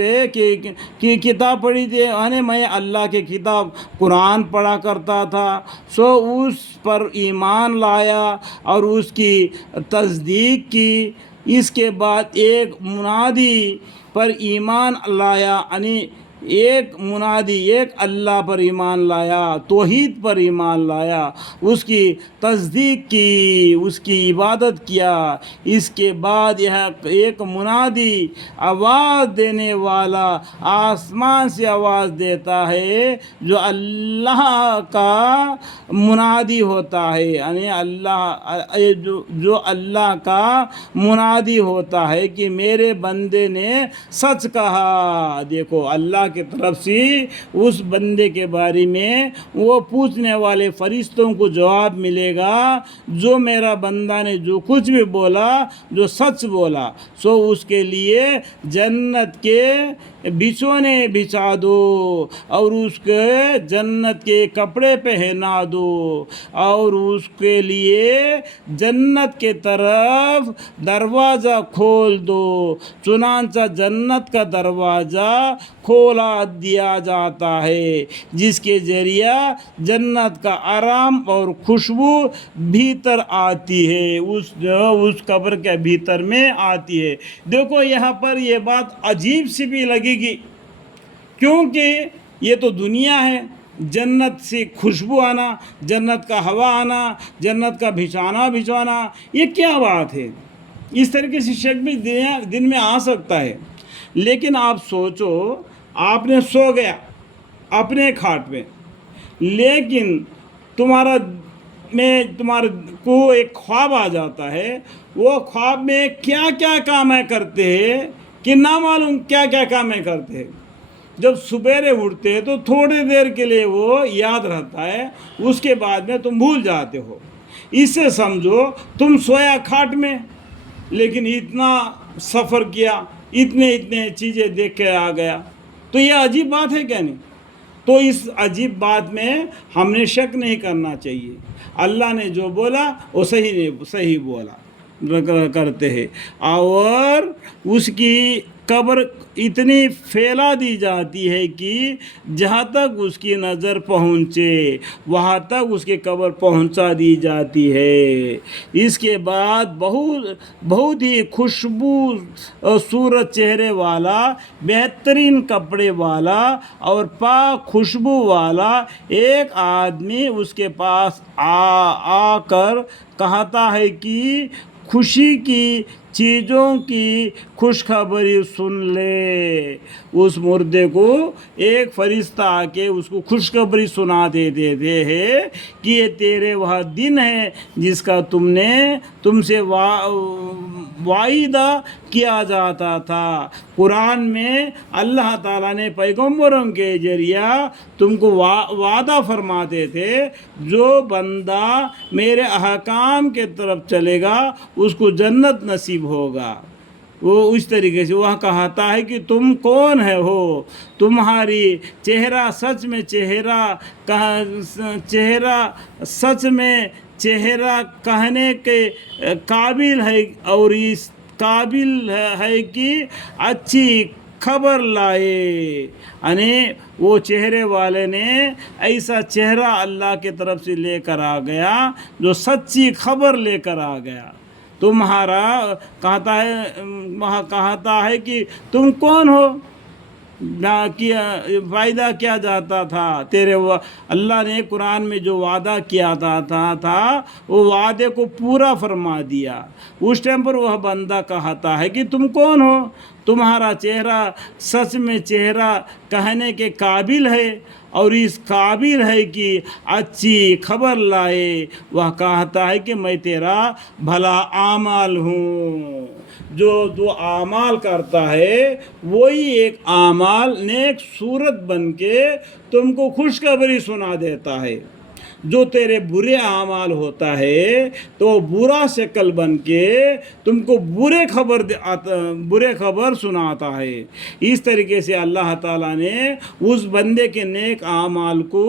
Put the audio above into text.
کی کتاب پڑھی تھی، میں اللہ کی کتاب قرآن پڑھا کرتا تھا، سو اس پر ایمان لایا اور اس کی تصدیق کی۔ اس کے بعد ایک منادی پر ایمان لایا، ایک منادی ایک اللہ پر ایمان لایا، توحید پر ایمان لایا، اس کی تصدیق کی، اس کی عبادت کیا۔ اس کے بعد یہ ایک منادی آواز دینے والا آسمان سے آواز دیتا ہے، جو اللہ کا منادی ہوتا ہے، جو اللہ کا منادی ہوتا ہے کہ میرے بندے نے سچ کہا۔ دیکھو اللہ کی طرف سے اس بندے کے بارے میں وہ پوچھنے والے فرشتوں کو جواب ملے گا، جو میرا بندہ نے جو کچھ بھی بولا، جو سچ بولا، سو اس کے لیے جنت کے بچھونے بچھا دو اور اس کے جنت کے کپڑے پہنا دو اور اس کے لیے جنت کے طرف دروازہ کھول دو۔ چنانچہ جنت کا دروازہ کھولا دیا جاتا ہے، جس کے ذریعہ جنت کا آرام اور خوشبو بھیتر آتی ہے، اس قبر کے بھیتر میں آتی ہے۔ دیکھو یہاں پر یہ بات عجیب سی بھی لگے گی، کیونکہ یہ تو دنیا ہے، جنت سے خوشبو آنا، جنت کا ہوا آنا، جنت کا بچھانا، یہ کیا بات ہے؟ اس طریقے سے شک بھی دن میں آ سکتا ہے۔ لیکن آپ سوچو، آپ نے سو گیا اپنے کھاٹ میں، لیکن تمہارے کو ایک خواب آ جاتا ہے، وہ خواب میں کیا کیا کام کرتے ہیں کہ نہ معلوم کیا کیا کام کرتے ہیں۔ جب سبیرے اٹھتے ہیں تو تھوڑی دیر کے لیے وہ یاد رہتا ہے، اس کے بعد میں تم بھول جاتے ہو۔ اس سے سمجھو تم سویا کھاٹ میں، لیکن اتنا سفر کیا، اتنے چیزیں دیکھ کے آ گیا، تو یہ عجیب بات ہے کیا نہیں؟ تو اس عجیب بات میں ہم نے شک نہیں کرنا چاہیے۔ اللہ نے جو بولا وہ صحیح بولا کرتے ہیں، اور اس کی قبر اتنی پھیلا دی جاتی ہے کہ جہاں تک اس کی نظر پہنچے وہاں تک اس کی قبر پہنچا دی جاتی ہے۔ اس کے بعد بہت ہی خوشبو صورت چہرے والا، بہترین کپڑے والا اور پاک خوشبو والا ایک آدمی اس کے پاس آ کر کہتا ہے کہ خوشی کی چیزوں کی خوشخبری سن لے۔ اس مردے کو ایک فرشتہ آ کے اس کو خوشخبری سنا دیتے ہیں کہ یہ تیرے وہ دن ہے جس کا تم سے وعدہ کیا جاتا تھا۔ قرآن میں اللہ تعالیٰ نے پیغمبروں کے ذریعہ تم کو وعدہ فرماتے تھے، جو بندہ میرے احکام کے طرف چلے گا اس کو جنت نصیب ہوگا۔ وہ اس طریقے سے وہ کہتا ہے کہ تم کون ہو، تمہاری چہرہ سچ میں چہرہ کہنے کے قابل ہے، اور اس قابل ہے کہ اچھی خبر لائے۔ وہ چہرے والے نے ایسا چہرہ اللہ کی طرف سے لے کر آ گیا جو سچی خبر لے کر آ گیا۔ تمہارا کہتا ہے کہ تم کون ہو، وعدہ کیا جاتا تھا تیرے اللہ نے قرآن میں جو وعدہ کیا تھا وہ وعدے کو پورا فرما دیا۔ اس ٹائم پر وہ بندہ کہتا ہے کہ تم کون ہو، تمہارا چہرہ سچ میں چہرہ کہنے کے قابل ہے اور اس قابل ہے کہ اچھی خبر لائے۔ وہ کہتا ہے کہ میں تیرا بھلا اعمال ہوں۔ جو اعمال کرتا ہے وہی ایک اعمال نیک صورت بن کے تم کو خوشخبری سنا دیتا ہے۔ جو تیرے برے اعمال ہوتا ہے تو برا شکل بن کے تم کو برے خبر سناتا ہے۔ اس طریقے سے اللہ تعالیٰ نے اس بندے کے نیک اعمال کو